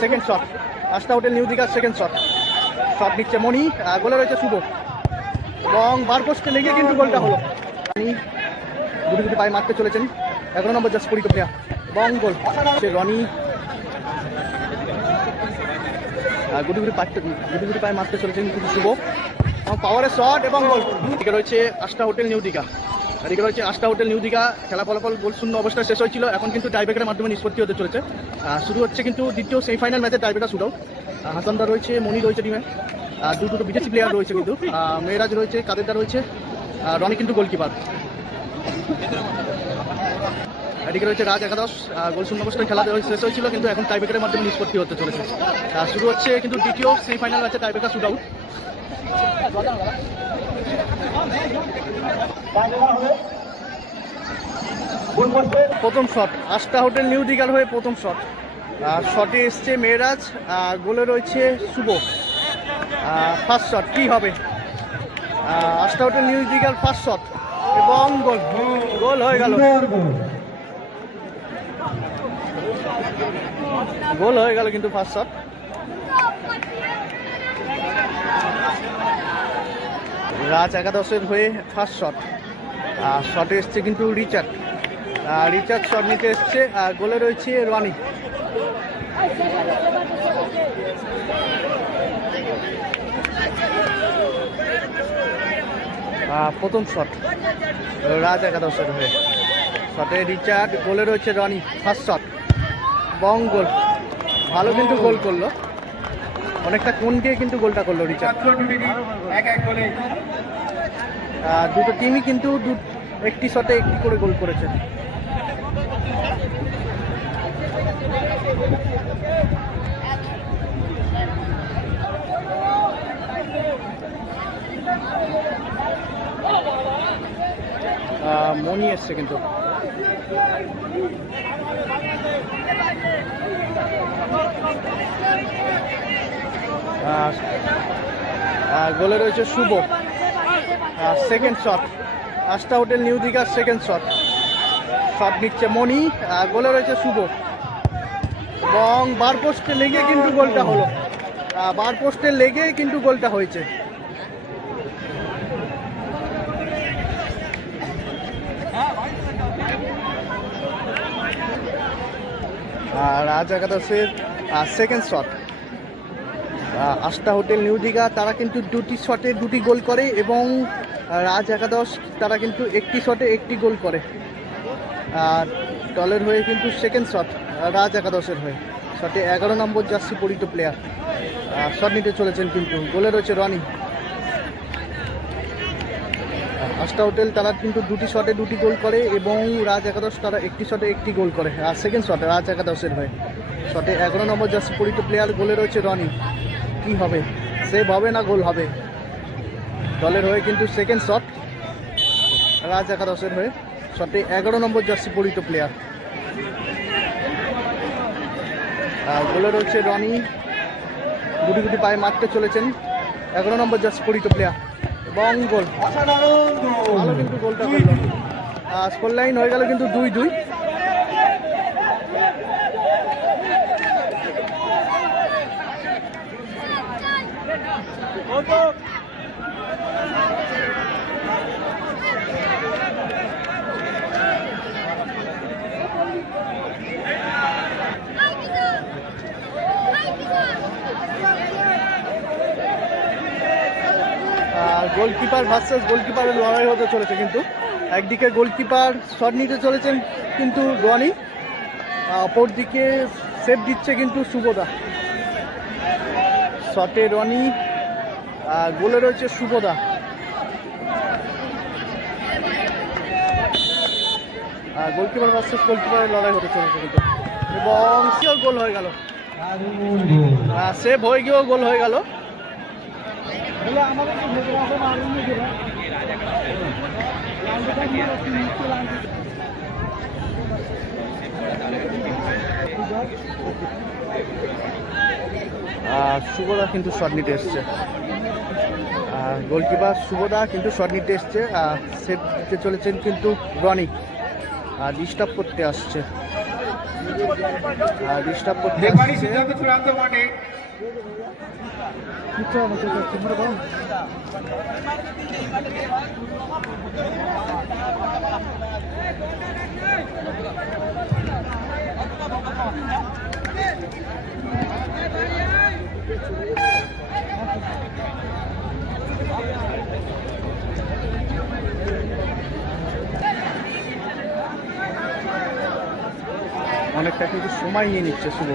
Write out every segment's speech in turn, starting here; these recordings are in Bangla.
Second shot Aastha hotel new দীঘার সেকেন্ড শট শট নিচ্ছে মণি গোলে রয়েছে শুভ। এবং বার পোস্টে লেগে কিন্তু গোলটা হলো। গুটি গুটি পায়ে মারতে চলেছেন। এগারো নম্বর জাস্ট প্লেয়ার এবং গোল। সে রনি। আহ, গুটি গুটি পায়ে গুটি গুটি পায়ে মারতে চলেছেন কিন্তু শুভ। এবং পাওয়ারের শট এবং গোল। রয়েছে আস্তা হোটেল নিউ দীঘা এদিকে রয়েছে আস্তা হোটেল নিউ দীঘা, খেলা ফলাফল গোল শূন্য অবস্থায় শেষ হয়েছিল। এখন কিন্তু টাইব্রেকারের মাধ্যমে নিষ্পত্তি হতে চলেছে। শুরু হচ্ছে কিন্তু দ্বিতীয় সেমিফাইনাল ম্যাচে টাইব্রেকার শুরু হাসানদা রয়েছে মনি রয়েছে টিমে দু দুটো বিদেশি প্লেয়ার রয়েছে কিন্তু। মেয়েরাজ রয়েছে কাদেরদা রয়েছে রনি কিন্তু গোলকিপার এদিকে রয়েছে রাজ একাদশ। গোল শূন্য অবস্থায় খেলা শেষ হয়েছিল, কিন্তু এখন টাইব্রেকারের মাধ্যমে নিষ্পত্তি হতে চলেছে। শুরু হচ্ছে কিন্তু দ্বিতীয় সেমিফাইনাল ম্যাচে টাইব্রেকার শুট আউট প্রথম শট আস্তা হোটেল নিউ দিঘার হয়ে প্রথম শট আর শটে এসছে মেয়েরাজ, আর গোলে রয়েছে শুভ। ফার্স্ট শট কি হবে? আস্তা হোটেল নিউ দিঘার ফার্স্ট শট এবং গোল। গোল হয়ে গেল। গোল হয়ে গেল কিন্তু ফার্স্ট শট রাজ একাদশের হয়ে ফার্স্ট শট আর শটে এসছে কিন্তু রিচার্ড। রিচার্ড শট নিতে এসছে, আর গোলে রয়েছে রনি। প্রথম শট রাজ একাদশের হয়ে। শটে রিচার্ড, গোলে রয়েছে রনি ফার্স্ট শট বং গোল, ভালো কিন্তু গোল করল। অনেকটা কোন দিয়ে কিন্তু গোলটা করল রিচার্ড? দুটো টিমই কিন্তু একটি শটে একটি করে গোল করেছে। মনি এসছে কিন্তু। গোলে রয়েছে Shubho. Second shot Aastha hotel new দীঘার সেকেন্ড শট শট নিচ্ছে মণি গোলে রয়েছে শুভ। এবং বার পোস্টে লেগে কিন্তু গোলটা হলো। বার পোস্টে লেগে কিন্তু গোলটা হয়েছে। আর রাজ একাদশের second shot Aastha hotel, new Digha, তারা কিন্তু দুটি শটে দুটি গোল করে এবং রাজ একাদশ, তারা কিন্তু একটি শটে একটি গোল করে। আর দলের হয়ে কিন্তু সেকেন্ড শট রাজ একাদশের হয়ে। শটে এগারো নম্বর জার্সি পরিত প্লেয়ার শট নিতে চলেছেন কিন্তু, গোলে রয়েছে রনি। আস্তা হোটেল, তারা কিন্তু দুটি শটে দুটি গোল করে এবং রাজ একাদশ, তারা একটি শটে একটি গোল করে। আর সেকেন্ড শটে রাজ একাদশের হয়ে। শটে এগারো নম্বর জার্সি পরিত প্লেয়ার গোলে রয়েছে রনি। কি হবে? সেভ হবে না গোল হবে। দলের হয়ে কিন্তু সেকেন্ড শট রাজ একাদশের হয়ে শটে এগারো নম্বর জার্সি পরিত প্লেয়ার আর গোলে রয়েছে রনি, গুটি গুটি পায়ে মারতে চলেছেন। এগারো নম্বর জার্সি পরিত প্লেয়ার এবং গোল। ভালো কিন্তু গোলটা করল। স্কোর লাইন হয়ে গেল কিন্তু দুই দুই। গোলকিপার ভার্সেস গোলকিপারের লড়াই হতে চলেছে কিন্তু। একদিকে গোলকিপার শট নিতে চলেছেন কিন্তু রনি অপরদিকে সেভ দিচ্ছে কিন্তু শুভদা শটে রনি আর গোলে রয়েছে শুভদা গোলকিপার ভার্সেস গোলকিপারের লড়াই হতে চলেছে কিন্তু। এবং সেও গোল হয়ে গেল। সেভ হয়ে গিয়েও গোল হয়ে গেল। শুভদা কিন্তু শট নিতে এসছে। গোলকিপার শুভদা কিন্তু শট নিতে এসছে। সেভ দিতে চলেছেন কিন্তু রনি। আর ডিস্টার্ব করতে আসছে। ডিস্টার্ব করতে আসছে। সিদ্ধান্ত চূড়ান্ত মাঠে অনেকটা কিন্তু সময় নিয়ে নিচ্ছে শুভ।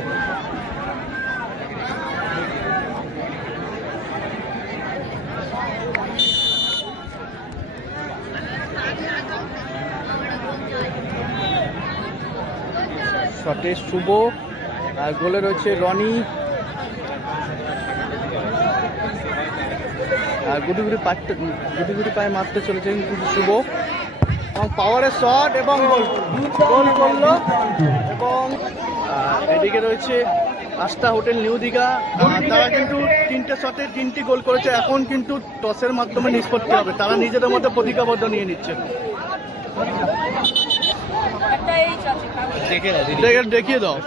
শটে শুভ, আর গোলে রয়েছে রনি। আর গুটি গুটি পাটতে গুটি গুটি পায়ে মারতে চলেছেন কিন্তু শুভ। এবং পাওয়ারের শট এবং গোল গোল করল এবং এদিকে রয়েছে আস্থা হোটেল নিউ দীঘা তারা কিন্তু তিনটে শটে তিনটি গোল করেছে এখন কিন্তু টসের মাধ্যমে নিষ্পত্তি হবে তারা নিজেদের মধ্যে প্রতিজ্ঞাবদ্ধ নিয়ে নিচ্ছে দেখিয়ে দাও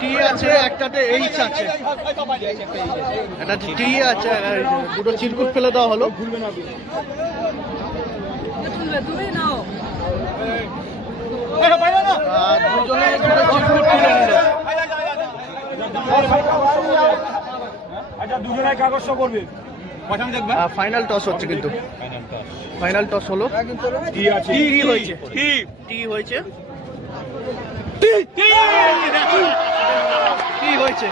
টি আছে একটাতে এইচ আছে। একটা টি আছে দুটো চিরকুট ফেলে দেওয়া হলো। তুলবে তুমি নাও দুজনে দুটো চিরকুট তুলে নিল আচ্ছা দুজনে কাগজ করবে ফাইনাল টস হচ্ছে কিন্তু। ফাইনাল টস হলো। কি আছে। টি হয়েছে। টি। হয়েছে। কি হয়েছে।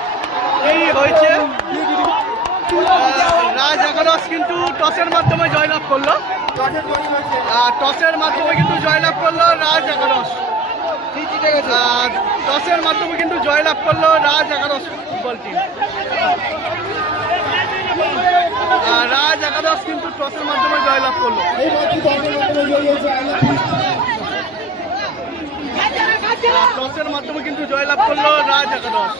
রাজ একাদশ কিন্তু টসের মাধ্যমে জয়লাভ করল। টসের আর টসের মাধ্যমে কিন্তু জয়লাভ করল রাজ একাদশ। আর টসের মাধ্যমে কিন্তু জয়লাভ করল রাজ একাদশ ফুটবল টিম রাজ একাদশ কিন্তু টসের মাধ্যমে জয়লাভ করল। টসের মাধ্যমে কিন্তু জয়লাভ করল রাজ একাদশ।